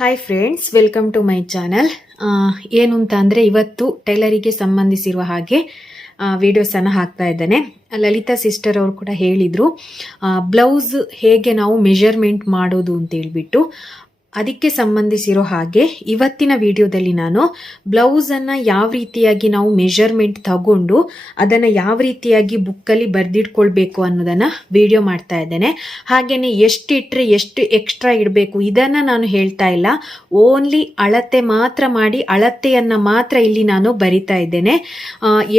Hi friends, welcome to my channel. ಏನು ಅಂತ ಅಂದರೆ ಇವತ್ತು ಟೈಲರಿಗೆ ಸಂಬಂಧಿಸಿರುವ ಹಾಗೆ ವಿಡಿಯೋಸನ್ನು ಹಾಕ್ತಾ ಇದ್ದೇನೆ. ಲಲಿತಾ ಸಿಸ್ಟರ್ ಅವರು ಕೂಡ ಹೇಳಿದರು ಬ್ಲೌಸ್ ಹೇಗೆ ನಾವು ಮೆಷರ್ಮೆಂಟ್ ಮಾಡೋದು ಅಂತ ಹೇಳ್ಬಿಟ್ಟು. ಅದಕ್ಕೆ ಸಂಬಂಧಿಸಿರೋ ಹಾಗೆ ಇವತ್ತಿನ ವಿಡಿಯೋದಲ್ಲಿ ನಾನು ಬ್ಲೌಸನ್ನು ಯಾವ ರೀತಿಯಾಗಿ ನಾವು ಮೆಷರ್ಮೆಂಟ್ ತಗೊಂಡು ಅದನ್ನು ಯಾವ ರೀತಿಯಾಗಿ ಬುಕ್ಕಲ್ಲಿ ಬರೆದಿಟ್ಕೊಳ್ಬೇಕು ಅನ್ನೋದನ್ನು ವಿಡಿಯೋ ಮಾಡ್ತಾ ಇದ್ದೇನೆ. ಹಾಗೆಯೇ ಎಷ್ಟು ಇಟ್ಟರೆ ಎಷ್ಟು ಎಕ್ಸ್ಟ್ರಾ ಇಡಬೇಕು ಇದನ್ನು ನಾನು ಹೇಳ್ತಾ ಇಲ್ಲ. ಓನ್ಲಿ ಅಳತೆ ಮಾತ್ರ ಮಾಡಿ ಅಳತೆಯನ್ನು ಮಾತ್ರ ಇಲ್ಲಿ ನಾನು ಬರಿತಾ ಇದ್ದೇನೆ.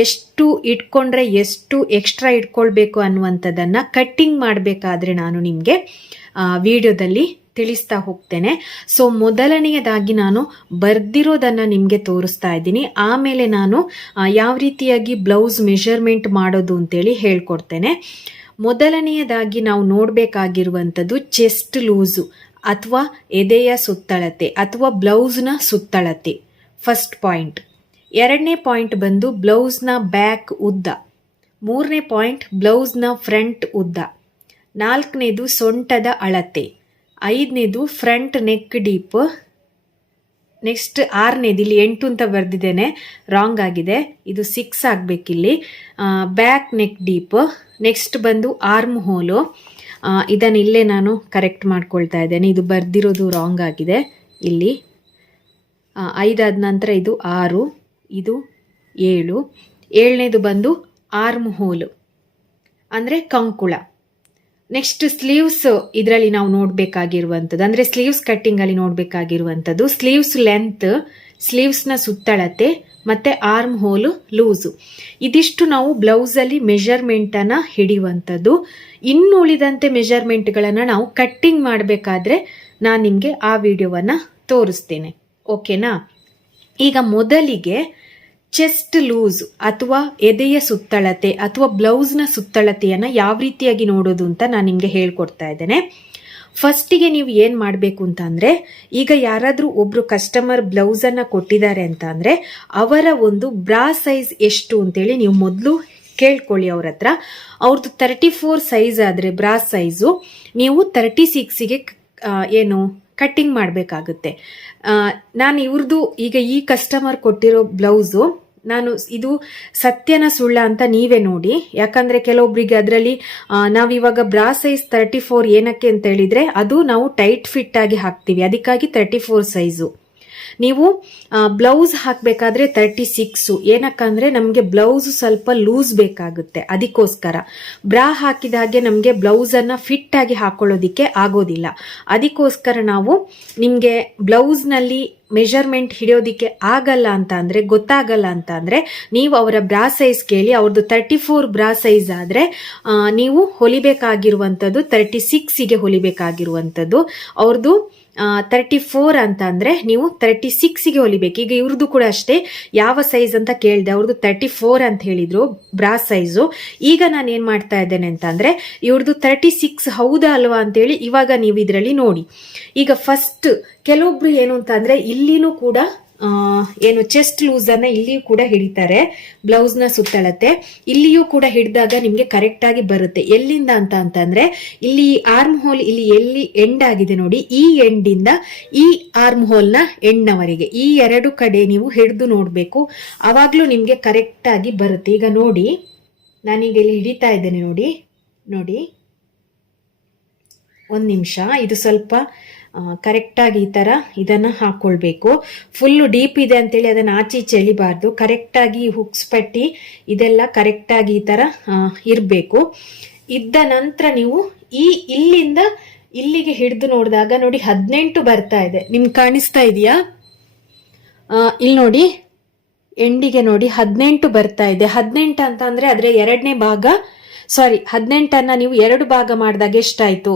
ಎಷ್ಟು ಇಟ್ಕೊಂಡ್ರೆ ಎಷ್ಟು ಎಕ್ಸ್ಟ್ರಾ ಇಟ್ಕೊಳ್ಬೇಕು ಅನ್ನುವಂಥದ್ದನ್ನು ಕಟ್ಟಿಂಗ್ ಮಾಡಬೇಕಾದ್ರೆ ನಾನು ನಿಮಗೆ ವಿಡಿಯೋದಲ್ಲಿ ತಿಳಿಸ್ತಾ ಹೋಗ್ತೇನೆ. ಸೊ ಮೊದಲನೆಯದಾಗಿ ನಾನು ಬರ್ದಿರೋದನ್ನು ನಿಮಗೆ ತೋರಿಸ್ತಾ ಇದ್ದೀನಿ. ಆಮೇಲೆ ನಾನು ಯಾವ ರೀತಿಯಾಗಿ ಬ್ಲೌಸ್ ಮೆಷರ್ಮೆಂಟ್ ಮಾಡೋದು ಅಂತೇಳಿ ಹೇಳ್ಕೊಡ್ತೇನೆ. ಮೊದಲನೆಯದಾಗಿ ನಾವು ನೋಡಬೇಕಾಗಿರುವಂಥದ್ದು ಚೆಸ್ಟ್ ಲೂಸು ಅಥವಾ ಎದೆಯ ಸುತ್ತಳತೆ ಅಥವಾ ಬ್ಲೌಸ್ನ ಸುತ್ತಳತೆ ಫಸ್ಟ್ ಪಾಯಿಂಟ್. ಎರಡನೇ ಪಾಯಿಂಟ್ ಬಂದು ಬ್ಲೌಸ್ನ ಬ್ಯಾಕ್ ಉದ್ದ. ಮೂರನೇ ಪಾಯಿಂಟ್ ಬ್ಲೌಸ್ನ ಫ್ರಂಟ್ ಉದ್ದ. ನಾಲ್ಕನೇದು ಸೊಂಟದ ಅಳತೆ. ಐದನೇದು ಫ್ರಂಟ್ ನೆಕ್ ಡೀಪ್. ನೆಕ್ಸ್ಟ್ ಆರನೇದು, ಇಲ್ಲಿ 8 ಅಂತ ಬರೆದಿದ್ದೇನೆ, ರಾಂಗ್ ಆಗಿದೆ, ಇದು 6 ಆಗಬೇಕಿಲ್ಲಿ. Back neck deep. ನೆಕ್ಸ್ಟ್ ಬಂದು ಆರ್ಮ್ ಹೋಲು. ಇದನ್ನು ಇಲ್ಲೇ ನಾನು ಕರೆಕ್ಟ್ ಮಾಡ್ಕೊಳ್ತಾ ಇದ್ದೇನೆ, ಇದು ಬರೆದಿರೋದು ರಾಂಗ್ ಆಗಿದೆ ಇಲ್ಲಿ. 5 ಆದ ನಂತರ ಇದು 6, ಇದು 7. 7ನೇದು ಬಂದು ಆರ್ಮ್ ಹೋಲು ಅಂದರೆ ಕಂಕುಳ. ನೆಕ್ಸ್ಟ್ ಸ್ಲೀವ್ಸ್, ಇದರಲ್ಲಿ ನಾವು ನೋಡಬೇಕಾಗಿರುವಂಥದ್ದು ಅಂದರೆ ಸ್ಲೀವ್ಸ್ ಕಟ್ಟಿಂಗಲ್ಲಿ ನೋಡಬೇಕಾಗಿರುವಂಥದ್ದು ಸ್ಲೀವ್ಸ್ ಲೆಂತ್, ಸ್ಲೀವ್ಸ್ನ ಸುತ್ತಳತೆ ಮತ್ತು ಆರ್ಮ್ ಹೋಲು ಲೂಸು. ಇದಿಷ್ಟು ನಾವು ಬ್ಲೌಸಲ್ಲಿ ಮೆಷರ್ಮೆಂಟನ್ನು ಹಿಡಿಯುವಂಥದ್ದು. ಇನ್ನು ಉಳಿದಂತೆ ಮೆಷರ್ಮೆಂಟ್ಗಳನ್ನು ನಾವು ಕಟ್ಟಿಂಗ್ ಮಾಡಬೇಕಾದ್ರೆ ನಾನು ನಿಮಗೆ ಆ ವಿಡಿಯೋವನ್ನು ತೋರಿಸ್ತೇನೆ. ಓಕೆನಾ? ಈಗ ಮೊದಲಿಗೆ ಚೆಸ್ಟ್ ಲೂಸ್ ಅಥವಾ ಎದೆಯ ಸುತ್ತಳತೆ ಅಥವಾ ಬ್ಲೌಸ್ನ ಸುತ್ತಳತೆಯನ್ನು ಯಾವ ರೀತಿಯಾಗಿ ನೋಡೋದು ಅಂತ ನಾನು ನಿಮಗೆ ಹೇಳ್ಕೊಡ್ತಾ ಇದ್ದೇನೆ. ಫಸ್ಟಿಗೆ ನೀವು ಏನು ಮಾಡಬೇಕು ಅಂತ ಅಂದರೆ, ಈಗ ಯಾರಾದರೂ ಒಬ್ಬರು ಕಸ್ಟಮರ್ ಬ್ಲೌಸನ್ನು ಕೊಟ್ಟಿದ್ದಾರೆ ಅಂತ ಅಂದರೆ ಅವರ ಒಂದು ಬ್ರಾ ಸೈಜ್ ಎಷ್ಟು ಅಂತೇಳಿ ನೀವು ಮೊದಲು ಕೇಳ್ಕೊಳ್ಳಿ ಅವ್ರ ಹತ್ರ. ಅವ್ರದ್ದು 34 ಸೈಜ್ ಆದರೆ ಬ್ರಾ ಸೈಜು ನೀವು 36ಗೆ ಏನು ಕಟ್ಟಿಂಗ್ ಮಾಡಬೇಕಾಗುತ್ತೆ. ನಾನು ಇವ್ರದ್ದು ಈಗ ಈ ಕಸ್ಟಮರ್ ಕೊಟ್ಟಿರೋ ಬ್ಲೌಸು ನಾನು ಇದು ಸತ್ಯನ ಸುಳ್ಳ ಅಂತ ನೀವೇ ನೋಡಿ. ಯಾಕಂದರೆ ಕೆಲವೊಬ್ಬರಿಗೆ ಅದರಲ್ಲಿ ನಾವಿವಾಗ ಬ್ರಾ ಸೈಜ್ 34 ಏನಕ್ಕೆ ಅಂತ ಹೇಳಿದರೆ ಅದು ನಾವು ಟೈಟ್ ಫಿಟ್ ಆಗಿ ಹಾಕ್ತೀವಿ, ಅದಕ್ಕಾಗಿ 34 ಸೈಜು. ನೀವು ಬ್ಲೌಸ್ ಹಾಕಬೇಕಾದ್ರೆ 36. ಏನಕ್ಕಂದರೆ ನಮಗೆ ಬ್ಲೌಸ್ ಸ್ವಲ್ಪ ಲೂಸ್ ಬೇಕಾಗುತ್ತೆ, ಅದಕ್ಕೋಸ್ಕರ. ಬ್ರಾ ಹಾಕಿದಾಗೆ ನಮಗೆ ಬ್ಲೌಸನ್ನು ಫಿಟ್ ಆಗಿ ಹಾಕೊಳ್ಳೋದಿಕ್ಕೆ ಆಗೋದಿಲ್ಲ. ಅದಕ್ಕೋಸ್ಕರ ನಾವು ನಿಮಗೆ ಬ್ಲೌಸ್ನಲ್ಲಿ ಮೆಷರ್ಮೆಂಟ್ ಹಿಡಿಯೋದಿಕ್ಕೆ ಆಗಲ್ಲ ಅಂತ ಅಂದರೆ, ಗೊತ್ತಾಗಲ್ಲ ಅಂತ ಅಂದರೆ ನೀವು ಅವರ ಬ್ರಾ ಸೈಜ್ ಕೇಳಿ. ಅವ್ರದ್ದು 34 ಬ್ರಾ ಸೈಜ್ ಆದರೆ ನೀವು ಹೊಲಿಬೇಕಾಗಿರುವಂಥದ್ದು 36ಗೆ ಹೊಲಿಬೇಕಾಗಿರುವಂಥದ್ದು. ಅವ್ರದ್ದು 34 ಅಂತ ಅಂದರೆ ನೀವು 36ಗೆ ಹೊಲಿಬೇಕು. ಈಗ ಇವ್ರದ್ದು ಕೂಡ ಅಷ್ಟೇ, ಯಾವ ಸೈಜ್ ಅಂತ ಕೇಳಿದೆ, ಅವ್ರದ್ದು 34 ಅಂತ ಹೇಳಿದ್ರು ಬ್ರಾ ಸೈಜು. ಈಗ ನಾನು ಏನು ಮಾಡ್ತಾ ಇದ್ದೇನೆ ಅಂತ ಅಂದರೆ ಇವ್ರದ್ದು 36 ಹೌದಾ ಅಲ್ವಾ ಅಂತೇಳಿ ಇವಾಗ ನೀವು ಇದರಲ್ಲಿ ನೋಡಿ. ಈಗ ಫಸ್ಟ್ ಕೆಲವೊಬ್ರು ಏನು ಅಂತ ಅಂದರೆ ಇಲ್ಲಿನೂ ಕೂಡ ಏನು ಚೆಸ್ಟ್ ಲೂಸನ್ನು ಇಲ್ಲಿಯೂ ಕೂಡ ಹಿಡಿತಾರೆ, ಬ್ಲೌಸ್ನ ಸುತ್ತಳತೆ ಇಲ್ಲಿಯೂ ಕೂಡ ಹಿಡಿದಾಗ ನಿಮಗೆ ಕರೆಕ್ಟಾಗಿ ಬರುತ್ತೆ. ಎಲ್ಲಿಂದ ಅಂತಂದರೆ ಇಲ್ಲಿ ಆರ್ಮ್ ಹೋಲ್ ಇಲ್ಲಿ ಎಲ್ಲಿ ಎಂಡ್ ಆಗಿದೆ ನೋಡಿ, ಈ ಎಂಡಿಂದ ಈ ಆರ್ಮ್ ಹೋಲ್ನ ಎಂಡ್ನವರೆಗೆ ಈ 2 ಕಡೆ ನೀವು ಹಿಡಿದು ನೋಡಬೇಕು, ಆವಾಗಲೂ ನಿಮಗೆ ಕರೆಕ್ಟಾಗಿ ಬರುತ್ತೆ. ಈಗ ನೋಡಿ, ನಾನೀಗ ಇಲ್ಲಿ ಹಿಡಿತಾ ಇದ್ದೇನೆ ನೋಡಿ ನೋಡಿ, ಒಂದು ನಿಮಿಷ. ಇದು ಸ್ವಲ್ಪ ಕರೆಕ್ಟಾಗಿ ಈ ಥರ ಇದನ್ನು ಹಾಕ್ಕೊಳ್ಬೇಕು. ಫುಲ್ಲು ಡೀಪ್ ಇದೆ ಅಂತೇಳಿ ಅದನ್ನು ಆಚೀಚೆ ಎಳಿಬಾರ್ದು. ಕರೆಕ್ಟಾಗಿ ಹುಕ್ಸ್ ಪಟ್ಟಿ ಇದೆಲ್ಲ ಕರೆಕ್ಟಾಗಿ ಈ ಥರ ಇರಬೇಕು. ಇದ್ದ ನಂತರ ನೀವು ಇಲ್ಲಿಂದ ಇಲ್ಲಿಗೆ ಹಿಡಿದು ನೋಡಿದಾಗ ನೋಡಿ 18 ಬರ್ತಾ ಇದೆ. ನಿಮ್ಗೆ ಕಾಣಿಸ್ತಾ ಇದೆಯಾ? ಇಲ್ಲಿ ನೋಡಿ, ಎಂಡಿಗೆ ನೋಡಿ 18 ಬರ್ತಾ ಇದೆ. 18 ಅಂತ ಅಂದರೆ ಅದರ 2ನೇ ಭಾಗ, 18ಅನ್ನ ನೀವು 2 ಭಾಗ ಮಾಡಿದಾಗ ಎಷ್ಟಾಯಿತು?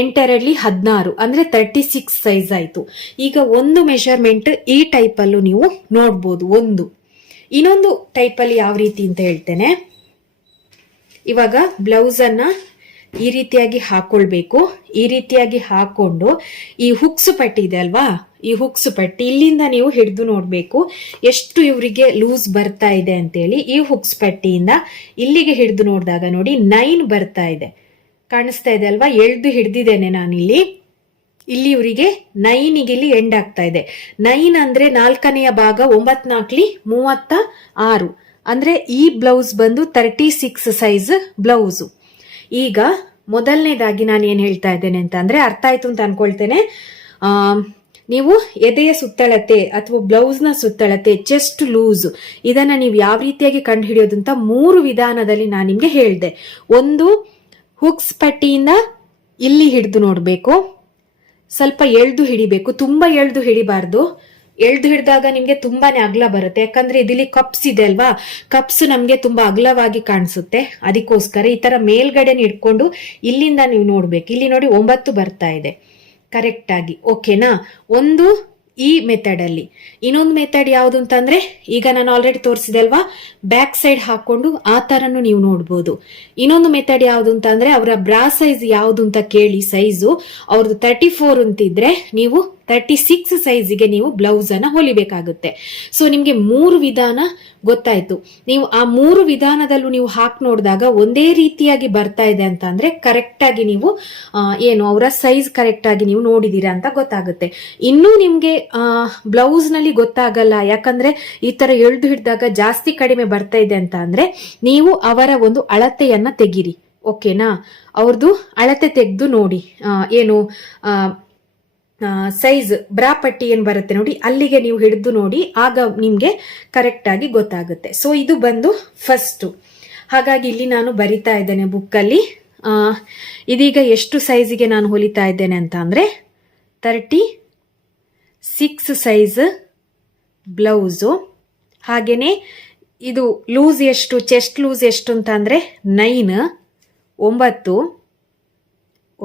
8 16 ಅಂದರೆ 36 ಸೈಜ್ ಆಯಿತು. ಈಗ ಒಂದು ಮೆಷರ್ಮೆಂಟ್ ಈ ಟೈಪಲ್ಲೂ ನೀವು ನೋಡ್ಬೋದು. ಇನ್ನೊಂದು ಟೈಪಲ್ಲಿ ಯಾವ ರೀತಿ ಅಂತ ಹೇಳ್ತೇನೆ. ಇವಾಗ ಬ್ಲೌಸನ್ನು ಈ ರೀತಿಯಾಗಿ ಹಾಕೊಳ್ಬೇಕು. ಈ ರೀತಿಯಾಗಿ ಹಾಕೊಂಡು ಈ ಹುಕ್ಸ್ ಪಟ್ಟಿ ಇದೆ ಅಲ್ವಾ, ಈ ಹುಕ್ಸ್ ಪಟ್ಟಿ ಇಲ್ಲಿಂದ ನೀವು ಹಿಡಿದು ನೋಡಬೇಕು ಎಷ್ಟು ಇವರಿಗೆ ಲೂಸ್ ಬರ್ತಾ ಇದೆ ಅಂತೇಳಿ. ಈ ಹುಕ್ಸ್ ಪಟ್ಟಿಯಿಂದ ಇಲ್ಲಿಗೆ ಹಿಡಿದು ನೋಡಿದಾಗ ನೋಡಿ 9 ಬರ್ತಾ ಇದೆ. ಕಾಣಿಸ್ತಾ ಇದೆ ಅಲ್ವಾ? ಎಳ್ದು ಹಿಡ್ದಿದ್ದೇನೆ ನಾನಿಲ್ಲಿ. ಇಲ್ಲಿ ಇವರಿಗೆ 9ಗೆ ಇಲ್ಲಿ ಎಂಡ್ ಆಗ್ತಾ ಇದೆ. 9 ಅಂದ್ರೆ 4ನೇ ಭಾಗ 9 4 36 ಅಂದ್ರೆ ಈ ಬ್ಲೌಸ್ ಬಂದು 36 ಸೈಜ್ ಬ್ಲೌಸು. ಈಗ ಮೊದಲನೇದಾಗಿ ನಾನು ಏನ್ ಹೇಳ್ತಾ ಇದ್ದೇನೆ ಅಂತ ಅಂದ್ರೆ ಅರ್ಥ ಆಯ್ತು ಅಂತ ಅನ್ಕೊಳ್ತೇನೆ. ನೀವು ಎದೆಯ ಸುತ್ತಳತೆ ಅಥವಾ ಬ್ಲೌಸ್ ನ ಸುತ್ತಳತೆ, ಚೆಸ್ಟ್ ಲೂಸ್, ಇದನ್ನ ನೀವು ಯಾವ ರೀತಿಯಾಗಿ ಕಂಡು ಹಿಡಿಯೋದು ಅಂತ 3 ವಿಧಾನದಲ್ಲಿ ನಾನು ನಿಮ್ಗೆ ಹೇಳಿದೆ. ಒಂದು, ಹುಕ್ಸ್ ಪಟ್ಟಿಯಿಂದ ಇಲ್ಲಿ ಹಿಡಿದು ನೋಡ್ಬೇಕು, ಸ್ವಲ್ಪ ಎಳ್ದು ಹಿಡಿಬೇಕು, ತುಂಬಾ ಎಳ್ದು ಹಿಡಿಬಾರ್ದು. ಎಳ್ದು ಹಿಡಿದಾಗ ನಿಮ್ಗೆ ತುಂಬಾನೇ ಅಗಲ ಬರುತ್ತೆ, ಯಾಕಂದ್ರೆ ಇದಿಲ್ಲಿ ಕಪ್ಸ್ ಇದೆ ಅಲ್ವಾ, ಕಪ್ಸ್ ನಮ್ಗೆ ತುಂಬಾ ಅಗಲವಾಗಿ ಕಾಣಿಸುತ್ತೆ. ಅದಕ್ಕೋಸ್ಕರ ಈ ತರ ಮೇಲ್ಗಡೆ ಇಟ್ಕೊಂಡು ಇಲ್ಲಿಂದ ನೀವು ನೋಡ್ಬೇಕು. ಇಲ್ಲಿ ನೋಡಿ 9 ಬರ್ತಾ ಇದೆ ಕರೆಕ್ಟ್ ಆಗಿ, ಓಕೆನಾ? ಒಂದು ಈ ಮೆಥಡ್ ಅಲ್ಲಿ. ಇನ್ನೊಂದು ಮೆಥಡ್ ಯಾವುದು ಅಂತಂದ್ರೆ, ಈಗ ನಾನು ಆಲ್ರೆಡಿ ತೋರಿಸಿದೆ ಅಲ್ವಾ, ಬ್ಯಾಕ್ ಸೈಡ್ ಹಾಕೊಂಡು ಆ ತರನು ನೀವು ನೋಡ್ಬೋದು. ಇನ್ನೊಂದು ಮೆಥಡ್ ಯಾವುದು ಅಂತಂದ್ರೆ, ಅವರ ಬ್ರಾ ಸೈಜ್ ಯಾವುದು ಅಂತ ಕೇಳಿ, ಸೈಜು ಅವ್ರದ್ದು 34 ಅಂತಿದ್ರೆ ನೀವು 36 ಸೈಜಿಗೆ ನೀವು ಬ್ಲೌಸ್ ಅನ್ನ ಹೊಲಿಬೇಕಾಗುತ್ತೆ. ಸೊ ನಿಮ್ಗೆ 3 ವಿಧಾನ ಗೊತ್ತಾಯ್ತು. ನೀವು ಆ 3 ವಿಧಾನದಲ್ಲೂ ನೀವು ಹಾಕಿ ನೋಡಿದಾಗ ಒಂದೇ ರೀತಿಯಾಗಿ ಬರ್ತಾ ಇದೆ ಅಂತ ಅಂದ್ರೆ ಕರೆಕ್ಟ್ ಆಗಿ ನೀವು ಏನು ಅವರ ಸೈಜ್ ಕರೆಕ್ಟ್ ಆಗಿ ನೀವು ನೋಡಿದೀರಾ ಅಂತ ಗೊತ್ತಾಗುತ್ತೆ. ಇನ್ನೂ ನಿಮ್ಗೆ ಬ್ಲೌಸ್ ನಲ್ಲಿ ಗೊತ್ತಾಗಲ್ಲ, ಯಾಕಂದ್ರೆ ಈ ತರ ಎಳ್ದು ಹಿಡಿದಾಗ ಜಾಸ್ತಿ ಕಡಿಮೆ ಬರ್ತಾ ಇದೆ ಅಂತ ಅಂದ್ರೆ ನೀವು ಅವರ ಒಂದು ಅಳತೆಯನ್ನ ತೆಗಿರಿ, ಓಕೆನಾ? ಅವ್ರದ್ದು ಅಳತೆ ತೆಗೆದು ನೋಡಿ, ಏನು ಸೈಜ್ ಬ್ರಾ ಪಟ್ಟಿ ಏನ್ ಬರುತ್ತೆ ನೋಡಿ, ಅಲ್ಲಿಗೆ ನೀವು ಹಿಡಿದು ನೋಡಿ, ಆಗ ನಿಮ್ಗೆ ಕರೆಕ್ಟ್ ಆಗಿ ಗೊತ್ತಾಗುತ್ತೆ. ಸೊ ಇದು ಬಂದು ಫಸ್ಟ್. ಹಾಗಾಗಿ ಇಲ್ಲಿ ನಾನು ಬರಿತಾ ಇದ್ದೇನೆ ಬುಕ್ಕಲ್ಲಿ. ಇದೀಗ ಎಷ್ಟು ಸೈಜಿಗೆ ನಾನು ಹೊಲಿತಾ ಇದ್ದೇನೆ ಅಂತ ಅಂದ್ರೆ 36 ಸೈಜ್ ಬ್ಲೌಸು. ಹಾಗೇನೆ ಇದು ಲೂಸ್ ಎಷ್ಟು, ಚೆಸ್ಟ್ ಲೂಸ್ ಎಷ್ಟು ಅಂತ ಅಂದ್ರೆ 9,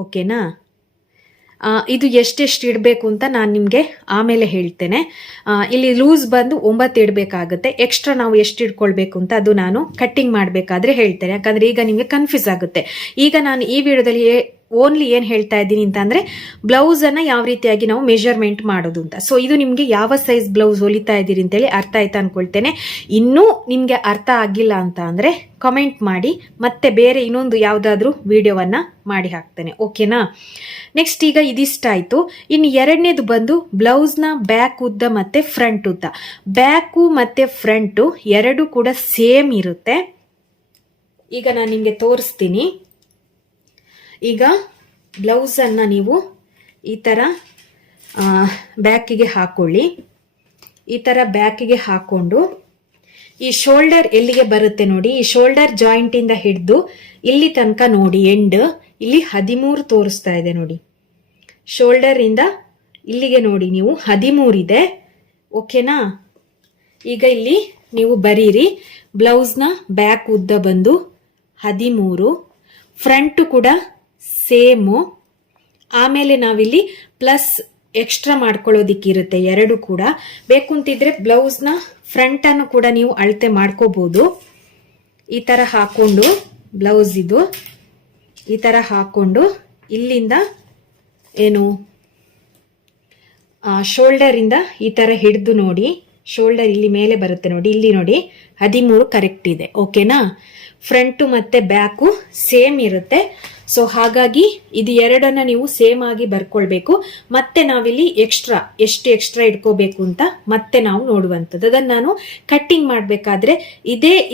ಓಕೆನಾ? ಇದು ಎಷ್ಟೆಷ್ಟು ಇಡಬೇಕು ಅಂತ ನಾನು ನಿಮಗೆ ಆಮೇಲೆ ಹೇಳ್ತೇನೆ. ಇಲ್ಲಿ ಲೂಸ್ ಬಂದು 9 ಇಡಬೇಕಾಗುತ್ತೆ. ಎಕ್ಸ್ಟ್ರಾ ನಾವು ಎಷ್ಟು ಇಟ್ಕೊಳ್ಬೇಕು ಅಂತ ಅದು ನಾನು ಕಟ್ಟಿಂಗ್ ಮಾಡಬೇಕಾದ್ರೆ ಹೇಳ್ತೇನೆ, ಯಾಕಂದ್ರೆ ಈಗ ನಿಮಗೆ ಕನ್ಫ್ಯೂಸ್ ಆಗುತ್ತೆ. ಈಗ ನಾನು ಈ ವಿಡಿಯೋದಲ್ಲಿ ಓನ್ಲಿ ಏನ್ ಹೇಳ್ತಾ ಇದ್ದೀನಿ ಅಂತ ಅಂದ್ರೆ ಬ್ಲೌಸ್ ಅನ್ನ ಯಾವ ರೀತಿಯಾಗಿ ನಾವು ಮೆಜರ್ಮೆಂಟ್ ಮಾಡೋದು ಅಂತ. ಸೊ ಇದು ನಿಮ್ಗೆ ಯಾವ ಸೈಜ್ ಬ್ಲೌಸ್ ಹೊಲಿತಾ ಇದ್ದೀರಿ ಅಂತೇಳಿ ಅರ್ಥ ಆಯ್ತಾ ಅನ್ಕೊಳ್ತೇನೆ. ಇನ್ನೂ ನಿಮ್ಗೆ ಅರ್ಥ ಆಗಿಲ್ಲ ಅಂತ ಅಂದ್ರೆ ಕಮೆಂಟ್ ಮಾಡಿ, ಮತ್ತೆ ಬೇರೆ ಇನ್ನೊಂದು ಯಾವ್ದಾದ್ರು ವಿಡಿಯೋವನ್ನ ಮಾಡಿ ಹಾಕ್ತೇನೆ, ಓಕೆನಾ? ನೆಕ್ಸ್ಟ್ ಈಗ ಇದಿಷ್ಟಾಯ್ತು. ಇನ್ನು ಎರಡನೇದು ಬಂದು ಬ್ಲೌಸ್ ನ ಬ್ಯಾಕ್ ಉದ್ದ ಮತ್ತೆ ಫ್ರಂಟ್ ಉದ್ದ. ಬ್ಯಾಕು ಮತ್ತೆ ಫ್ರಂಟ್ ಎರಡು ಕೂಡ ಸೇಮ್ ಇರುತ್ತೆ. ಈಗ ನಾನು ನಿಮ್ಗೆ ತೋರಿಸ್ತೀನಿ. ಈಗ ಬ್ಲೌಸ್ ಅನ್ನ ನೀವು ಈ ತರ ಬ್ಯಾಕಿಗೆ ಹಾಕೊಳ್ಳಿ. ಈ ತರ ಬ್ಯಾಕಿಗೆ ಹಾಕೊಂಡು ಈ ಶೋಲ್ಡರ್ ಎಲ್ಲಿಗೆ ಬರುತ್ತೆ ನೋಡಿ, ಈ ಶೋಲ್ಡರ್ ಜಾಯಿಂಟ್ ಇಂದ ಹಿಡಿದು ಇಲ್ಲಿ ತನಕ ನೋಡಿ, ಎಂಡ್ ಇಲ್ಲಿ 13 ತೋರಿಸ್ತಾ ಇದೆ ನೋಡಿ. ಶೋಲ್ಡರ್ ಇಂದ ಇಲ್ಲಿಗೆ ನೋಡಿ ನೀವು 13 ಇದೆ, ಓಕೆನಾ? ಈಗ ಇಲ್ಲಿ ನೀವು ಬರೀರಿ, ಬ್ಲೌಸ್ ನ ಬ್ಯಾಕ್ ಉದ್ದ ಬಂದು 13, ಫ್ರಂಟ್ ಕೂಡ ಸೇಮು. ಆಮೇಲೆ ನಾವಿಲ್ಲಿ ಪ್ಲಸ್ ಎಕ್ಸ್ಟ್ರಾ ಮಾಡ್ಕೊಳ್ಳೋದಿಕ್ಕಿರುತ್ತೆ, ಎರಡು ಕೂಡ. ಬೇಕು ಅಂತಿದ್ರೆ ಬ್ಲೌಸ್ ನ ಫ್ರಂಟ್ ಅನ್ನು ಕೂಡ ನೀವು ಅಳತೆ ಮಾಡ್ಕೋಬಹುದು. ಈ ತರ ಹಾಕೊಂಡು ಬ್ಲೌಸ್ ಇದು ಈ ತರ ಹಾಕೊಂಡು ಇಲ್ಲಿಂದ ಏನು ಶೋಲ್ಡರ್ ಇಂದ ಈ ತರ ಹಿಡಿದು ನೋಡಿ, ಶೋಲ್ಡರ್ ಇಲ್ಲಿ ಮೇಲೆ ಬರುತ್ತೆ ನೋಡಿ, ಇಲ್ಲಿ ನೋಡಿ 13 ಕರೆಕ್ಟ್ ಇದೆ, ಓಕೆನಾ? ಫ್ರಂಟ್ ಮತ್ತೆ ಬ್ಯಾಕು ಸೇಮ್ ಇರುತ್ತೆ. ಸೊ ಹಾಗಾಗಿ ಇದು ಎರಡನ್ನ ನೀವು ಸೇಮ್ ಆಗಿ ಬರ್ಕೊಳ್ಬೇಕು. ಮತ್ತೆ ನಾವಿಲ್ಲಿ ಎಷ್ಟು ಎಕ್ಸ್ಟ್ರಾ ಇಟ್ಕೋಬೇಕು ಅಂತ ಮತ್ತೆ ನಾವು ನೋಡುವಂಥದ್ದು. ಅದನ್ನ ನಾನು ಕಟ್ಟಿಂಗ್ ಮಾಡ್ಬೇಕಾದ್ರೆ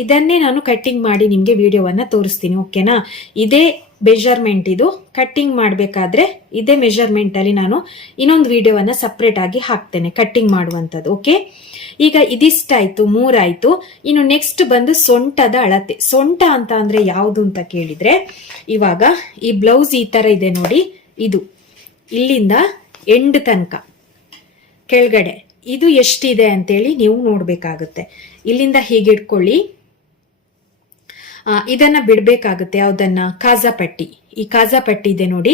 ಇದನ್ನೇ ನಾನು ಕಟ್ಟಿಂಗ್ ಮಾಡಿ ನಿಮ್ಗೆ ವಿಡಿಯೋವನ್ನ ತೋರಿಸ್ತೀನಿ, ಓಕೆನಾ? ಇದೇ ಮೆಜರ್ಮೆಂಟ್, ಇದು ಕಟ್ಟಿಂಗ್ ಮಾಡಬೇಕಾದ್ರೆ ಇದೇ ಮೆಜರ್ಮೆಂಟ್ ಅಲ್ಲಿ ನಾನು ಇನ್ನೊಂದು ವಿಡಿಯೋವನ್ನ ಸಪ್ರೇಟ್ ಆಗಿ ಹಾಕ್ತೇನೆ ಕಟ್ಟಿಂಗ್ ಮಾಡುವಂಥದ್ದು, ಓಕೆ? ಈಗ ಇದಿಷ್ಟಾಯ್ತು, 3 ಆಯ್ತು. ಇನ್ನು ನೆಕ್ಸ್ಟ್ ಬಂದು ಸೊಂಟದ ಅಳತೆ. ಸೊಂಟ ಅಂತ ಅಂದ್ರೆ ಯಾವುದು ಅಂತ ಕೇಳಿದ್ರೆ, ಇವಾಗ ಈ ಬ್ಲೌಸ್ ಈ ತರ ಇದೆ ನೋಡಿ, ಇದು ಇಲ್ಲಿಂದ ಎಂಡ್ ತನಕ ಕೆಳಗಡೆ ಇದು ಎಷ್ಟಿದೆ ಅಂತೇಳಿ ನೀವು ನೋಡ್ಬೇಕಾಗುತ್ತೆ. ಇಲ್ಲಿಂದ ಹೀಗೆ ಇಟ್ಕೊಳ್ಳಿ, ಇದನ್ನ ಬಿಡ್ಬೇಕಾಗುತ್ತೆ. ಯಾವ್ದನ್ನ? ಕಾಜಾ ಪಟ್ಟಿ. ಈ ಕಾಜಾ ಪಟ್ಟಿ ಇದೆ ನೋಡಿ,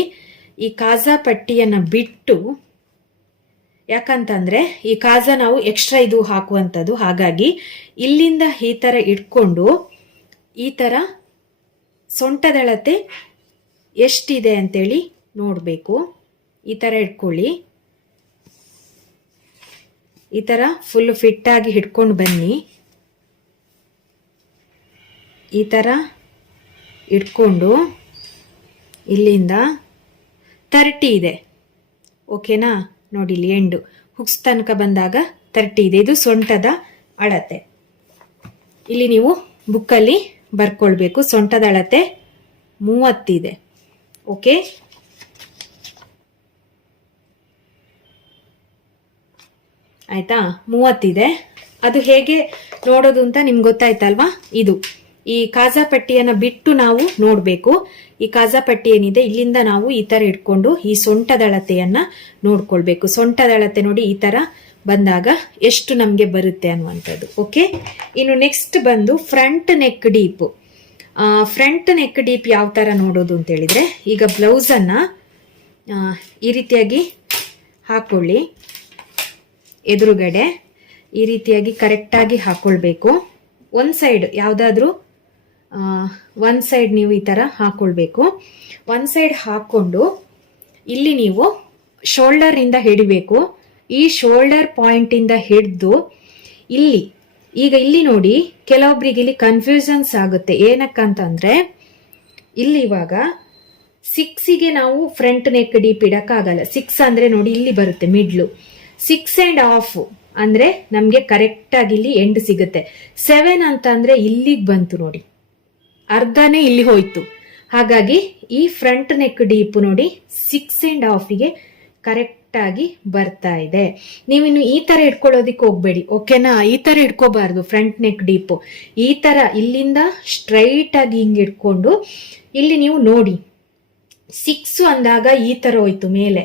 ಈ ಕಾಜಾ ಪಟ್ಟಿಯನ್ನ ಬಿಟ್ಟು, ಯಾಕಂತಂದ್ರೆ ಈ ಕಾಜಾ ನಾವು ಎಕ್ಸ್ಟ್ರಾ ಇದು ಹಾಕುವಂಥದ್ದು, ಹಾಗಾಗಿ ಇಲ್ಲಿಂದ ಈ ತರ ಇಟ್ಕೊಂಡು ಈ ತರ ಸೊಂಟದಳತೆ ಎಷ್ಟಿದೆ ಅಂತೇಳಿ ನೋಡ್ಬೇಕು. ಈ ತರ ಇಟ್ಕೊಳ್ಳಿ, ಈ ತರ ಫುಲ್ ಫಿಟ್ ಆಗಿ ಹಿಡ್ಕೊಂಡು ಬನ್ನಿ. ಈ ತರ ಇಟ್ಕೊಂಡು ಇಲ್ಲಿಂದ 30 ಇದೆ, ಓಕೆನಾ. ನೋಡಿ ಇಲ್ಲಿ ಎಂಡು ಹುಕ್ಸ್ ತನಕ ಬಂದಾಗ 30 ಇದೆ. ಇದು ಸೊಂಟದ ಅಳತೆ. ಇಲ್ಲಿ ನೀವು ಬುಕ್ಕಲ್ಲಿ ಬರ್ಕೊಳ್ಬೇಕು. ಸೊಂಟದ ಅಳತೆ 30 ಇದೆ. ಓಕೆ, ಆಯ್ತಾ, 30 ಇದೆ. ಅದು ಹೇಗೆ ನೋಡೋದು ಅಂತ ನಿಮ್ಗೆ ಗೊತ್ತಾಯ್ತಲ್ವಾ. ಇದು ಈ ಕಾಜಾ ಪಟ್ಟಿಯನ್ನ ಬಿಟ್ಟು ನಾವು ನೋಡ್ಬೇಕು. ಈ ಕಾಜಾ ಪಟ್ಟಿ ಏನಿದೆ ಇಲ್ಲಿಂದ ನಾವು ಈ ತರ ಇಟ್ಕೊಂಡು ಈ ಸೊಂಟದ ಅಳತೆಯನ್ನ ನೋಡ್ಕೊಳ್ಬೇಕು. ಸೊಂಟದ ಅಳತೆ ನೋಡಿ ಈ ತರ ಬಂದಾಗ ಎಷ್ಟು ನಮ್ಗೆ ಬರುತ್ತೆ ಅನ್ನುವಂಥದ್ದು. ಓಕೆ, ಇನ್ನು ನೆಕ್ಸ್ಟ್ ಬಂದು front neck deep. Front neck deep ಯಾವ ತರ ನೋಡೋದು ಅಂತ ಹೇಳಿದ್ರೆ, ಈಗ ಬ್ಲೌಸ್ ಅನ್ನ ಈ ರೀತಿಯಾಗಿ ಹಾಕೊಳ್ಳಿ. ಎದುರುಗಡೆ ಈ ರೀತಿಯಾಗಿ ಕರೆಕ್ಟಾಗಿ ಹಾಕೊಳ್ಬೇಕು. ಒಂದು ಸೈಡ್ ಯಾವುದಾದ್ರೂ ಒಂದು ಸೈಡ್ ನೀವು ಈ ಥರ ಹಾಕೊಳ್ಬೇಕು. ಒಂದು ಸೈಡ್ ಹಾಕ್ಕೊಂಡು ಇಲ್ಲಿ ನೀವು ಶೋಲ್ಡರಿಂದ ಹಿಡಿಬೇಕು. ಈ ಶೋಲ್ಡರ್ ಪಾಯಿಂಟಿಂದ ಹಿಡಿದು ಇಲ್ಲಿ, ಈಗ ಇಲ್ಲಿ ನೋಡಿ ಕೆಲವೊಬ್ರಿಗೆ ಇಲ್ಲಿ ಕನ್ಫ್ಯೂಷನ್ಸ್ ಆಗುತ್ತೆ. ಏನಕ್ಕಂತಂದ್ರೆ ಇಲ್ಲಿ ಇವಾಗ 6ಗೆ ನಾವು ಫ್ರಂಟ್ ನೆಕ್ ಡೀಪ್ ಇಡಕ್ಕಾಗಲ್ಲ. 6 ಅಂದ್ರೆ ನೋಡಿ ಇಲ್ಲಿ ಬರುತ್ತೆ ಮಿಡ್ಲು. 6.5 ಅಂದ್ರೆ ನಮ್ಗೆ ಕರೆಕ್ಟ್ ಆಗಿ ಇಲ್ಲಿ ಎಂಡ್ ಸಿಗುತ್ತೆ. 7 ಅಂತ ಅಂದ್ರೆ ಇಲ್ಲಿಗೆ ಬಂತು ನೋಡಿ, ಅರ್ಧನೇ ಇಲ್ಲಿ ಹೋಯ್ತು. ಹಾಗಾಗಿ ಈ ಫ್ರಂಟ್ ನೆಕ್ ಡೀಪ್ ನೋಡಿ 6.5ಗೆ ಕರೆಕ್ಟ್ ಆಗಿ ಬರ್ತಾ ಇದೆ. ನೀವಿನ್ನು ಈ ತರ ಇಟ್ಕೊಳ್ಳೋದಿಕ್ ಹೋಗ್ಬೇಡಿ. ಓಕೆನಾ, ಈ ತರ ಇಟ್ಕೋಬಾರ್ದು. ಫ್ರಂಟ್ ನೆಕ್ ಡೀಪ್ ಈ ತರ ಇಲ್ಲಿಂದ ಸ್ಟ್ರೈಟ್ ಆಗಿ ಹಿಂಗ್ ಇಟ್ಕೊಂಡು ಇಲ್ಲಿ ನೀವು ನೋಡಿ 6 ಅಂದಾಗ ಈ ತರ ಹೋಯ್ತು ಮೇಲೆ.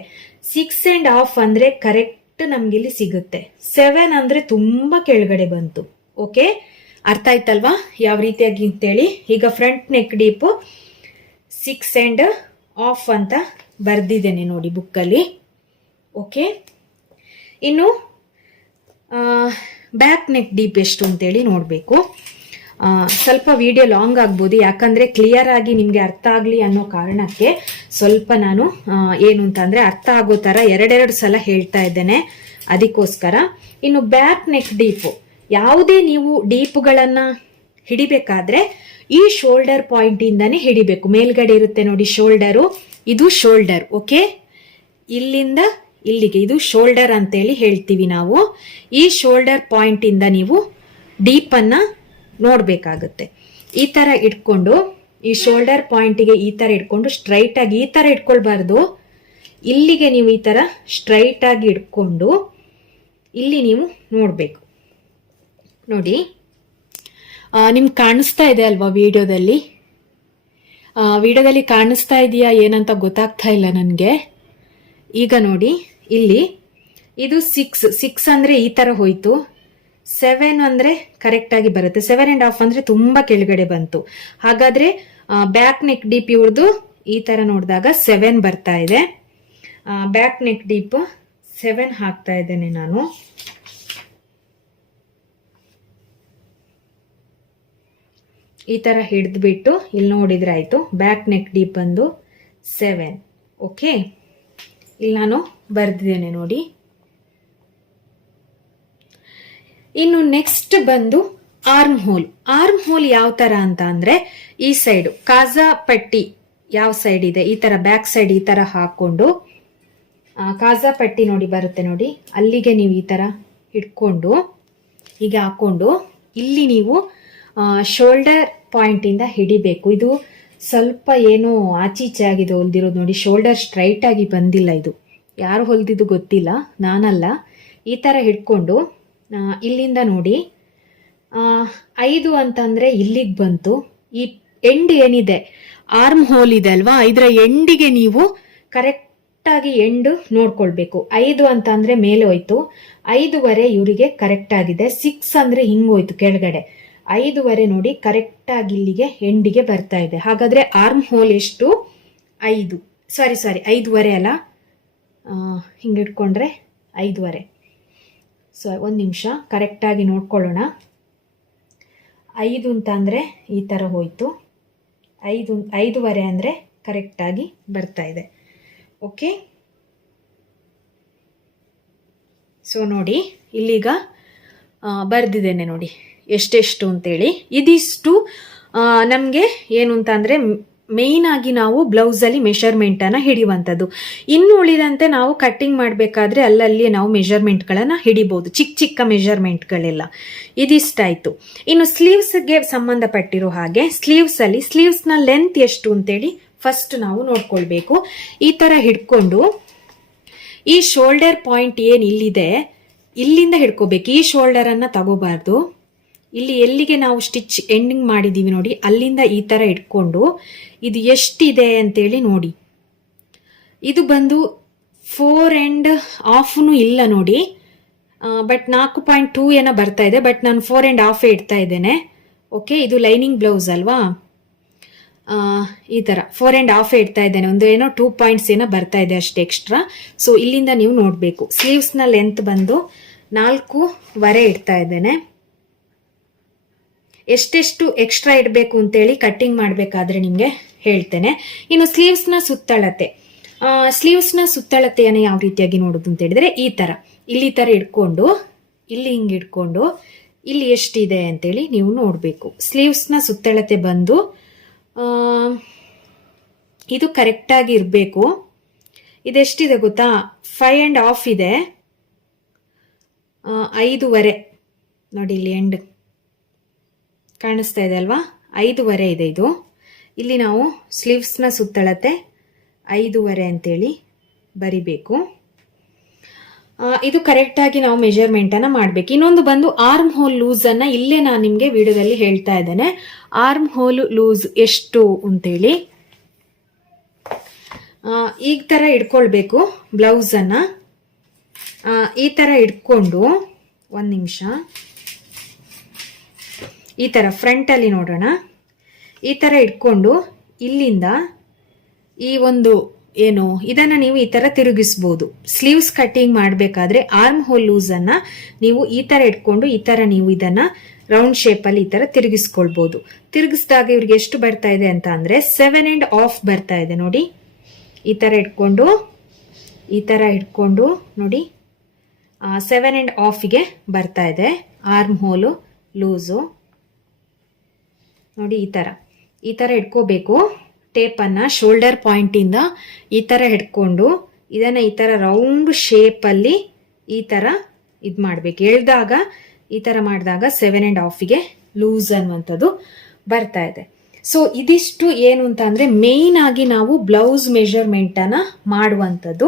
6.5 ಅಂದ್ರೆ ಕರೆಕ್ಟ್ ನಮ್ಗೆ ಇಲ್ಲಿ ಸಿಗುತ್ತೆ. 7 ಅಂದ್ರೆ ತುಂಬಾ ಕೆಳಗಡೆ ಬಂತು. ಓಕೆ, ಅರ್ಥ ಆಯ್ತಲ್ವಾ ಯಾವ ರೀತಿಯಾಗಿ ಅಂತೇಳಿ. ಈಗ ಫ್ರಂಟ್ ನೆಕ್ ಡೀಪ್ 6.5 ಅಂತ ಬರ್ದಿದ್ದೇನೆ ನೋಡಿ ಬುಕ್ಕಲ್ಲಿ. ಓಕೆ, ಇನ್ನು ಬ್ಯಾಕ್ ನೆಕ್ ಡೀಪ್ ಎಷ್ಟು ಅಂತೇಳಿ ನೋಡ್ಬೇಕು. ಸ್ವಲ್ಪ ವಿಡಿಯೋ ಲಾಂಗ್ ಆಗ್ಬೋದು, ಯಾಕಂದ್ರೆ ಕ್ಲಿಯರ್ ಆಗಿ ನಿಮ್ಗೆ ಅರ್ಥ ಆಗ್ಲಿ ಅನ್ನೋ ಕಾರಣಕ್ಕೆ ಸ್ವಲ್ಪ ನಾನು ಏನು ಅಂತ ಅಂದ್ರೆ ಅರ್ಥ ಆಗೋ ತರ ಎರಡೆರಡು ಸಲ ಹೇಳ್ತಾ ಇದ್ದೇನೆ, ಅದಕ್ಕೋಸ್ಕರ. ಇನ್ನು ಬ್ಯಾಕ್ ನೆಕ್ ಡೀಪ್, ಯಾವುದೇ ನೀವು ಡೀಪ್ಗಳನ್ನ ಹಿಡಿಬೇಕಾದ್ರೆ ಈ ಶೋಲ್ಡರ್ ಪಾಯಿಂಟ್ ಇಂದಾನೆ ಹಿಡಿಬೇಕು. ಮೇಲ್ಗಡೆ ಇರುತ್ತೆ ನೋಡಿ ಶೋಲ್ಡರು, ಇದು ಶೋಲ್ಡರ್. ಓಕೆ, ಇಲ್ಲಿಂದ ಇಲ್ಲಿಗೆ ಇದು ಶೋಲ್ಡರ್ ಅಂತೇಳಿ ಹೇಳ್ತೀವಿ ನಾವು. ಈ ಶೋಲ್ಡರ್ ಪಾಯಿಂಟ್ ಇಂದ ನೀವು ಡೀಪ್ ಅನ್ನ ನೋಡ್ಬೇಕಾಗುತ್ತೆ. ಈ ತರ ಇಟ್ಕೊಂಡು ಈ ಶೋಲ್ಡರ್ ಪಾಯಿಂಟಿಗೆ ಈ ತರ ಇಟ್ಕೊಂಡು ಸ್ಟ್ರೈಟ್ ಆಗಿ ಈ ತರ ಇಟ್ಕೊಳ್ಬಾರ್ದು. ಇಲ್ಲಿಗೆ ನೀವು ಈ ತರ ಸ್ಟ್ರೈಟ್ ಆಗಿ ಇಟ್ಕೊಂಡು ಇಲ್ಲಿ ನೀವು ನೋಡ್ಬೇಕು. ನೋಡಿ, ನಿಮ್ಗೆ ಕಾಣಿಸ್ತಾ ಇದೆ ಅಲ್ವಾ ವಿಡಿಯೋದಲ್ಲಿ? ವಿಡಿಯೋದಲ್ಲಿ ಕಾಣಿಸ್ತಾ ಇದೆಯಾ ಏನಂತ ಗೊತ್ತಾಗ್ತಾ ಇಲ್ಲ ನನಗೆ. ಈಗ ನೋಡಿ ಇಲ್ಲಿ ಇದು 6 ಅಂದ್ರೆ ಈ ತರ ಹೋಯ್ತು. 7 ಅಂದ್ರೆ ಕರೆಕ್ಟ್ ಆಗಿ ಬರುತ್ತೆ. 7.5 ಅಂದ್ರೆ ತುಂಬಾ ಕೆಳಗಡೆ ಬಂತು. ಹಾಗಾದ್ರೆ ಬ್ಯಾಕ್ ನೆಕ್ ಡೀಪ್ ಇವ್ರದ್ದು ಈ ತರ ನೋಡಿದಾಗ 7 ಬರ್ತಾ ಇದೆ. ಬ್ಯಾಕ್ ನೆಕ್ ಡೀಪ್ 7 ಹಾಕ್ತಾ ಇದ್ದೇನೆ ನಾನು. ಈ ತರ ಹಿಡಿದ್ಬಿಟ್ಟು ಇಲ್ಲಿ ನೋಡಿದ್ರೆ ಆಯ್ತು. ಬ್ಯಾಕ್ ನೆಕ್ ಡೀಪ್ ಬಂದು 7. ಓಕೆ, ಇಲ್ಲಿ ನಾನು ಬರ್ದಿದ್ದೇನೆ ನೋಡಿ. ಇನ್ನು ನೆಕ್ಸ್ಟ್ ಬಂದು ಆರ್ಮ್ ಹೋಲ್. ಆರ್ಮ್ ಹೋಲ್ ಯಾವ ತರ ಅಂತ ಅಂದ್ರೆ ಈ ಸೈಡ್ ಕಾಜಾ ಪಟ್ಟಿ ಯಾವ ಸೈಡ್ ಇದೆ ಈ ತರ ಬ್ಯಾಕ್ ಸೈಡ್ ಈ ತರ ಹಾಕೊಂಡು ಕಾಜಾ ಪಟ್ಟಿ ನೋಡಿ ಬರುತ್ತೆ ನೋಡಿ, ಅಲ್ಲಿಗೆ ನೀವು ಈ ತರ ಇಟ್ಕೊಂಡು ಹೀಗೆ ಹಾಕೊಂಡು ಇಲ್ಲಿ ನೀವು ಶೋಲ್ಡರ್ ಪಾಯಿಂಟ್ ಇಂದ ಹಿಡಿಬೇಕು. ಇದು ಸ್ವಲ್ಪ ಏನೋ ಆಚೀಚೆ ಆಗಿದೆ ಹೊಲ್ದಿರೋದು ನೋಡಿ. ಶೋಲ್ಡರ್ ಸ್ಟ್ರೈಟ್ ಆಗಿ ಬಂದಿಲ್ಲ. ಇದು ಯಾರು ಹೊಲ್ದಿದ್ದು ಗೊತ್ತಿಲ್ಲ, ನಾನಲ್ಲ. ಈ ತರ ಹಿಡ್ಕೊಂಡು ಇಲ್ಲಿಂದ ನೋಡಿ 5 ಅಂತಂದ್ರೆ ಇಲ್ಲಿಗೆ ಬಂತು. ಈ ಎಂಡ್ ಏನಿದೆ ಆರ್ಮ್ ಹೋಲ್ ಇದೆ ಅಲ್ವಾ, ಇದರ ಎಂಡಿಗೆ ನೀವು ಕರೆಕ್ಟ್ ಆಗಿ ಎಂಡ್ ನೋಡ್ಕೊಳ್ಬೇಕು. 5 ಅಂತ ಅಂದ್ರೆ ಮೇಲೆ ಹೋಯ್ತು. 5.5 ಇವರಿಗೆ ಕರೆಕ್ಟ್ ಆಗಿದೆ. 6 ಅಂದ್ರೆ ಹಿಂಗ್ ಹೋಯ್ತು ಕೆಳಗಡೆ. 5.5 ನೋಡಿ ಕರೆಕ್ಟ್ ಆಗಿ ಇಲ್ಲಿಗೆ ಎಂಡಿಗೆ ಬರ್ತಾ ಇದೆ. ಹಾಗಾದ್ರೆ ಆರ್ಮ್ ಹೋಲ್ ಎಷ್ಟು? 5. ಸಾರಿ 5.5 ಅಲ್ಲ, ಹಿಂಗಿಟ್ಕೊಂಡ್ರೆ 5.5. ಒಂದು ನಿಮಿಷ ಕರೆಕ್ಟ್ ಆಗಿ ನೋಡ್ಕೊಳ್ಳೋಣ. 5 ಅಂತ ಅಂದ್ರೆ ಈ ತರ ಹೋಯ್ತು. 5.5 ಅಂದ್ರೆ ಕರೆಕ್ಟ್ ಆಗಿ ಬರ್ತಾ ಇದೆ. ಓಕೆ, ಸೊ ನೋಡಿ ಇಲ್ಲಿಗ ಬರ್ದಿದ್ದೇನೆ ನೋಡಿ ಎಷ್ಟೆಷ್ಟು ಅಂತೇಳಿ. ಇದಿಷ್ಟು ನಮಗೆ ಏನು ಅಂತ ಅಂದರೆ ಮೇಯ್ನ್ ಆಗಿ ನಾವು ಬ್ಲೌಸಲ್ಲಿ ಮೆಷರ್ಮೆಂಟನ್ನು ಹಿಡಿಯುವಂಥದ್ದು. ಇನ್ನು ಉಳಿದಂತೆ ನಾವು ಕಟ್ಟಿಂಗ್ ಮಾಡಬೇಕಾದ್ರೆ ಅಲ್ಲಲ್ಲಿ ನಾವು ಮೆಷರ್ಮೆಂಟ್ಗಳನ್ನು ಹಿಡಿಬೋದು, ಚಿಕ್ಕ ಚಿಕ್ಕ ಮೆಷರ್ಮೆಂಟ್ಗಳೆಲ್ಲ. ಇದಿಷ್ಟಾಯಿತು. ಇನ್ನು ಸ್ಲೀವ್ಸ್ಗೆ ಸಂಬಂಧಪಟ್ಟಿರೋ ಹಾಗೆ ಸ್ಲೀವ್ಸ್ನ ಲೆಂತ್ ಎಷ್ಟು ಅಂತೇಳಿ ಫಸ್ಟ್ ನಾವು ನೋಡ್ಕೊಳ್ಬೇಕು. ಈ ಥರ ಹಿಡ್ಕೊಂಡು ಈ ಶೋಲ್ಡರ್ ಪಾಯಿಂಟ್ ಏನು ಇಲ್ಲಿದೆ ಇಲ್ಲಿಂದ ಹಿಡ್ಕೋಬೇಕು. ಈ ಶೋಲ್ಡರನ್ನು ತಗೋಬಾರ್ದು. ಇಲ್ಲಿ ಎಲ್ಲಿಗೆ ನಾವು ಸ್ಟಿಚ್ ಎಂಡಿಂಗ್ ಮಾಡಿದ್ದೀವಿ ನೋಡಿ, ಅಲ್ಲಿಂದ ಈ ಥರ ಇಟ್ಕೊಂಡು ಇದು ಎಷ್ಟಿದೆ ಅಂತೇಳಿ ನೋಡಿ. ಇದು ಬಂದು 4.5 ಇಲ್ಲ ನೋಡಿ, ಬಟ್ 4.2 ಏನೋ ಬರ್ತಾ ಇದೆ. ಬಟ್ ನಾನು 4.5 ಇಡ್ತಾ ಇದ್ದೇನೆ. ಓಕೆ, ಇದು ಲೈನಿಂಗ್ ಬ್ಲೌಸ್ ಅಲ್ವಾ, ಈ ಥರ 4.5 ಇಡ್ತಾ ಇದ್ದೇನೆ. ಒಂದು ಏನೋ 2 ಪಾಯಿಂಟ್ಸ್ ಏನೋ ಬರ್ತಾ ಇದೆ ಅಷ್ಟೇ ಎಕ್ಸ್ಟ್ರಾ. ಸೊ ಇಲ್ಲಿಂದ ನೀವು ನೋಡಬೇಕು. ಸ್ಲೀವ್ಸ್ನ ಲೆಂತ್ ಬಂದು 4.25 ಇಡ್ತಾ ಇದ್ದೇನೆ. ಎಷ್ಟೆಷ್ಟು ಎಕ್ಸ್ಟ್ರಾ ಇಡಬೇಕು ಅಂತೇಳಿ ಕಟ್ಟಿಂಗ್ ಮಾಡಬೇಕಾದ್ರೆ ನಿಮಗೆ ಹೇಳ್ತೇನೆ. ಇನ್ನು ಸ್ಲೀವ್ಸ್ನ ಸುತ್ತಳತೆಯನ್ನು ಯಾವ ರೀತಿಯಾಗಿ ನೋಡೋದು ಅಂತ ಹೇಳಿದ್ರೆ ಈ ಥರ ಇಲ್ಲಿ ಥರ ಇಟ್ಕೊಂಡು ಇಲ್ಲಿ ಹಿಂಗೆ ಇಟ್ಕೊಂಡು ಇಲ್ಲಿ ಎಷ್ಟಿದೆ ಅಂತೇಳಿ ನೀವು ನೋಡಬೇಕು. ಸ್ಲೀವ್ಸ್ನ ಸುತ್ತಳತೆ ಬಂದು ಇದು ಕರೆಕ್ಟಾಗಿ ಇರಬೇಕು. ಇದೆಷ್ಟಿದೆ ಗೊತ್ತಾ, 5.5 ಇದೆ. 5.5 ನೋಡಿ, ಇಲ್ಲಿ ಎಂಡ್ ಕಾಣಿಸ್ತಾ ಇದೆ ಅಲ್ವಾ, 5.5 ಇದೆ ಇದು. ಇಲ್ಲಿ ನಾವು ಸ್ಲೀವ್ಸ್ನ ಸುತ್ತಳತೆ 5.5 ಅಂತೇಳಿ ಬರಿಬೇಕು. ಇದು ಕರೆಕ್ಟಾಗಿ ನಾವು ಮೆಷರ್ಮೆಂಟನ್ನು ಮಾಡಬೇಕು. ಇನ್ನೊಂದು ಬಂದು ಆರ್ಮ್ ಹೋಲ್ ಲೂಸನ್ನು ಇಲ್ಲೇ ನಾನು ನಿಮಗೆ ವಿಡಿಯೋದಲ್ಲಿ ಹೇಳ್ತಾ ಇದ್ದೇನೆ. ಆರ್ಮ್ ಹೋಲ್ ಲೂಸ್ ಎಷ್ಟು ಅಂತೇಳಿ ಈ ಥರ ಇಟ್ಕೊಳ್ಬೇಕು ಬ್ಲೌಸನ್ನು. ಈ ಥರ ಇಟ್ಕೊಂಡು ಒಂದು ನಿಮಿಷ ಈ ಥರ ಫ್ರಂಟಲ್ಲಿ ನೋಡೋಣ. ಈ ಥರ ಇಟ್ಕೊಂಡು ಇಲ್ಲಿಂದ ಈ ಒಂದು ಏನು ಇದನ್ನು ನೀವು ಈ ಥರ ತಿರುಗಿಸ್ಬೋದು. ಸ್ಲೀವ್ಸ್ ಕಟ್ಟಿಂಗ್ ಮಾಡಬೇಕಾದ್ರೆ ಆರ್ಮ್ ಹೋಲ್ ಲೂಸನ್ನು ನೀವು ಈ ಥರ ಇಟ್ಕೊಂಡು ಈ ಥರ ನೀವು ಇದನ್ನು ರೌಂಡ್ ಶೇಪಲ್ಲಿ ಈ ಥರ ತಿರುಗಿಸ್ಕೊಳ್ಬೋದು. ತಿರುಗಿಸಿದಾಗ ಇವ್ರಿಗೆ ಎಷ್ಟು ಬರ್ತಾ ಇದೆ ಅಂತ ಅಂದರೆ 7.5 ಬರ್ತಾ ಇದೆ ನೋಡಿ. ಈ ಥರ ಇಟ್ಕೊಂಡು ನೋಡಿ 7.5ಗೆ ಬರ್ತಾ ಇದೆ ಆರ್ಮ್ ಹೋಲು ಲೂಸು ನೋಡಿ. ಈ ಥರ ಇಟ್ಕೋಬೇಕು. ಟೇಪನ್ನು ಶೋಲ್ಡರ್ ಪಾಯಿಂಟಿಂದ ಈ ಥರ ಹಿಡ್ಕೊಂಡು ಇದನ್ನು ಈ ಥರ ರೌಂಡ್ ಶೇಪಲ್ಲಿ ಈ ಥರ ಇದು ಮಾಡಬೇಕು. ಎಳ್ದಾಗ ಈ ಥರ ಮಾಡಿದಾಗ 7.5ಗೆ ಲೂಸ್ ಅನ್ನುವಂಥದ್ದು ಬರ್ತಾ ಇದೆ. ಸೊ ಇದಿಷ್ಟು ಏನು ಅಂತ ಅಂದರೆ ಮೇಯ್ನ್ ಆಗಿ ನಾವು ಬ್ಲೌಸ್ ಮೆಷರ್ಮೆಂಟನ್ನು ಮಾಡುವಂಥದ್ದು.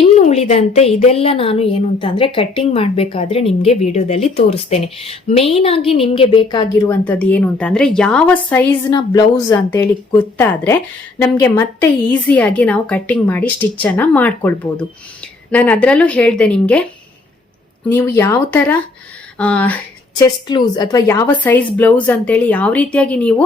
ಇನ್ನು ಉಳಿದಂತೆ ಇದೆಲ್ಲ ನಾನು ಏನು ಅಂತ ಅಂದರೆ ಕಟ್ಟಿಂಗ್ ಮಾಡಬೇಕಾದ್ರೆ ನಿಮಗೆ ವಿಡಿಯೋದಲ್ಲಿ ತೋರಿಸ್ತೇನೆ. ಮೇಯ್ನ್ ಆಗಿ ನಿಮಗೆ ಬೇಕಾಗಿರುವಂಥದ್ದು ಏನು ಅಂತ ಅಂದರೆ ಯಾವ ಸೈಜ್ನ ಬ್ಲೌಸ್ ಅಂತೇಳಿ ಗೊತ್ತಾದರೆ ನಮಗೆ ಮತ್ತೆ ಈಸಿಯಾಗಿ ನಾವು ಕಟ್ಟಿಂಗ್ ಮಾಡಿ ಸ್ಟಿಚ್ಚನ್ನು ಮಾಡ್ಕೊಳ್ಬೋದು. ನಾನು ಅದರಲ್ಲೂ ಹೇಳಿದೆ ನಿಮಗೆ, ನೀವು ಯಾವ ಥರ ಚೆಸ್ಟ್ ಲೂಸ್ ಅಥವಾ ಯಾವ ಸೈಜ್ ಬ್ಲೌಸ್ ಅಂತೇಳಿ ಯಾವ ರೀತಿಯಾಗಿ ನೀವು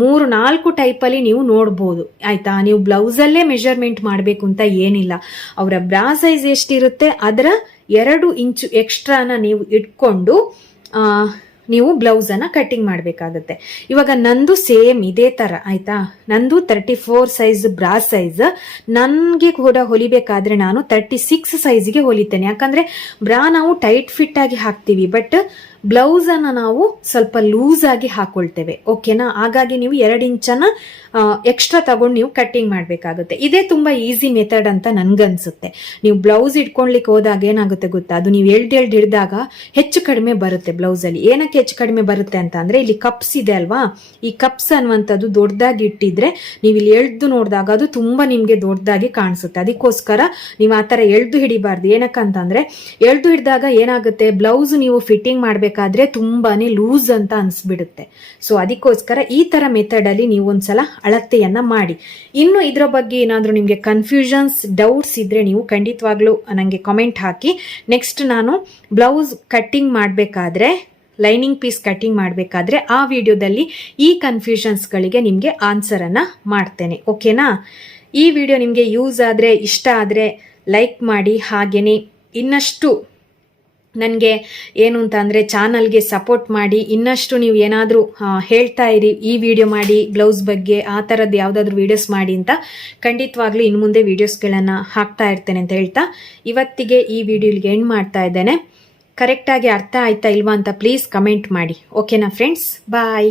3-4 ಟೈಪಲ್ಲಿ ನೀವು ನೋಡ್ಬೋದು ಆಯ್ತಾ. ನೀವು ಬ್ಲೌಸಲ್ಲೇ ಮೆಷರ್ಮೆಂಟ್ ಮಾಡಬೇಕು ಅಂತ ಏನಿಲ್ಲ. ಅವರ ಬ್ರಾ ಸೈಜ್ ಎಷ್ಟಿರುತ್ತೆ ಅದರ 2 ಇಂಚು ಎಕ್ಸ್ಟ್ರಾನ ನೀವು ಇಟ್ಕೊಂಡು ನೀವು ಬ್ಲೌಸನ್ನು ಕಟ್ಟಿಂಗ್ ಮಾಡಬೇಕಾಗತ್ತೆ. ಇವಾಗ ನಂದು ಸೇಮ್ ಇದೇ ಥರ ಆಯ್ತಾ. ನಂದು 34 ಸೈಜ್ ಬ್ರಾ ಸೈಜ್. ನನಗೆ ಕೂಡ ಹೊಲಿಬೇಕಾದ್ರೆ ನಾನು 36 ಸೈಜ್ಗೆ ಹೊಲಿತೇನೆ. ಯಾಕಂದರೆ ಬ್ರಾ ನಾವು ಟೈಟ್ ಫಿಟ್ ಆಗಿ ಹಾಕ್ತೀವಿ, ಬಟ್ ಬ್ಲೌಸನ್ನು ನಾವು ಸ್ವಲ್ಪ ಲೂಸ್ ಆಗಿ ಹಾಕೊಳ್ತೇವೆ. ಓಕೆನಾ. ಹಾಗಾಗಿ ನೀವು 2 ಇಂಚನ್ನು ಎಕ್ಸ್ಟ್ರಾ ತಗೊಂಡು ನೀವು ಕಟ್ಟಿಂಗ್ ಮಾಡಬೇಕಾಗುತ್ತೆ. ಇದೇ ತುಂಬ ಈಸಿ ಮೆಥಡ್ ಅಂತ ನನ್ಗನ್ಸುತ್ತೆ. ನೀವು ಬ್ಲೌಸ್ ಇಟ್ಕೊಳ್ಲಿಕ್ಕೆ ಹೋದಾಗ ಏನಾಗುತ್ತೆ ಗೊತ್ತಾ, ಅದು ನೀವು ಎಳ್ದು ಹಿಡಿದಾಗ ಹೆಚ್ಚು ಕಡಿಮೆ ಬರುತ್ತೆ ಬ್ಲೌಸಲ್ಲಿ. ಏನಕ್ಕೆ ಹೆಚ್ಚು ಕಡಿಮೆ ಬರುತ್ತೆ ಅಂತ ಅಂದರೆ ಇಲ್ಲಿ ಕಪ್ಸ್ ಇದೆ ಅಲ್ವಾ, ಈ ಕಪ್ಸ್ ಅನ್ನುವಂಥದ್ದು ದೊಡ್ಡದಾಗಿ ಇಟ್ಟಿದ್ರೆ ನೀವು ಇಲ್ಲಿ ಎಳ್ದು ನೋಡಿದಾಗ ಅದು ತುಂಬ ನಿಮಗೆ ದೊಡ್ಡದಾಗಿ ಕಾಣಿಸುತ್ತೆ. ಅದಕ್ಕೋಸ್ಕರ ನೀವು ಆ ಥರ ಎಳ್ದು ಹಿಡಿಬಾರ್ದು. ಏನಕ್ಕಂತಂದರೆ ಎಳ್ದು ಹಿಡಿದಾಗ ಏನಾಗುತ್ತೆ, ಬ್ಲೌಸ್ ನೀವು ಫಿಟ್ಟಿಂಗ್ ಮಾಡಬೇಕಾದ್ರೆ ತುಂಬಾನೇ ಲೂಸ್ ಅಂತ ಅನಿಸ್ಬಿಡುತ್ತೆ. ಸೊ ಅದಕ್ಕೋಸ್ಕರ ಈ ಥರ ಮೆಥಡಲ್ಲಿ ನೀವು ಒಂದ್ಸಲ ಅಳತೆಯನ್ನ ಮಾಡಿ. ಇನ್ನು ಇದರ ಬಗ್ಗೆ ಏನಾದರೂ ನಿಮಗೆ ಕನ್ಫ್ಯೂಷನ್ಸ್ ಡೌಟ್ಸ್ ಇದ್ರೆ ನೀವು ಖಂಡಿತವಾಗ್ಲೂ ನನಗೆ ಕಾಮೆಂಟ್ ಹಾಕಿ. ನೆಕ್ಸ್ಟ್ ನಾನು ಬ್ಲೌಸ್ ಕಟ್ಟಿಂಗ್ ಮಾಡಬೇಕಾದ್ರೆ, ಲೈನಿಂಗ್ ಪೀಸ್ ಕಟ್ಟಿಂಗ್ ಮಾಡಬೇಕಾದ್ರೆ ಆ ವಿಡಿಯೋದಲ್ಲಿ ಈ ಕನ್ಫ್ಯೂಷನ್ಸ್ಗಳಿಗೆ ನಿಮಗೆ ಆನ್ಸರನ್ನು ಮಾಡ್ತೇನೆ. ಓಕೆನಾ. ಈ ವಿಡಿಯೋ ನಿಮಗೆ ಯೂಸ್ ಆದರೆ, ಇಷ್ಟ ಆದರೆ ಲೈಕ್ ಮಾಡಿ. ಹಾಗೆಯೇ ಇನ್ನಷ್ಟು ನನಗೆ ಏನು ಅಂತ ಅಂದರೆ ಚಾನಲ್ಗೆ ಸಪೋರ್ಟ್ ಮಾಡಿ. ಇನ್ನಷ್ಟು ನೀವು ಏನಾದರೂ ಹೇಳ್ತಾ ಇರಿ, ಈ ವಿಡಿಯೋ ಮಾಡಿ ಬ್ಲೌಸ್ ಬಗ್ಗೆ, ಆ ಥರದ್ದು ಯಾವುದಾದ್ರೂ ವೀಡಿಯೋಸ್ ಮಾಡಿ ಅಂತ. ಖಂಡಿತವಾಗ್ಲೂ ಇನ್ನು ಮುಂದೆ ವೀಡಿಯೋಸ್ಗಳನ್ನು ಹಾಕ್ತಾ ಇರ್ತೇನೆ ಅಂತ ಹೇಳ್ತಾ ಇವತ್ತಿಗೆ ಈ ವಿಡಿಯೋಗೆ ಎಂಡ್ ಮಾಡ್ತಾ ಇದ್ದೇನೆ. ಕರೆಕ್ಟಾಗಿ ಅರ್ಥ ಆಯ್ತಾ ಇಲ್ವಾ ಅಂತ ಪ್ಲೀಸ್ ಕಮೆಂಟ್ ಮಾಡಿ. ಓಕೆನಾ ಫ್ರೆಂಡ್ಸ್, ಬಾಯ್.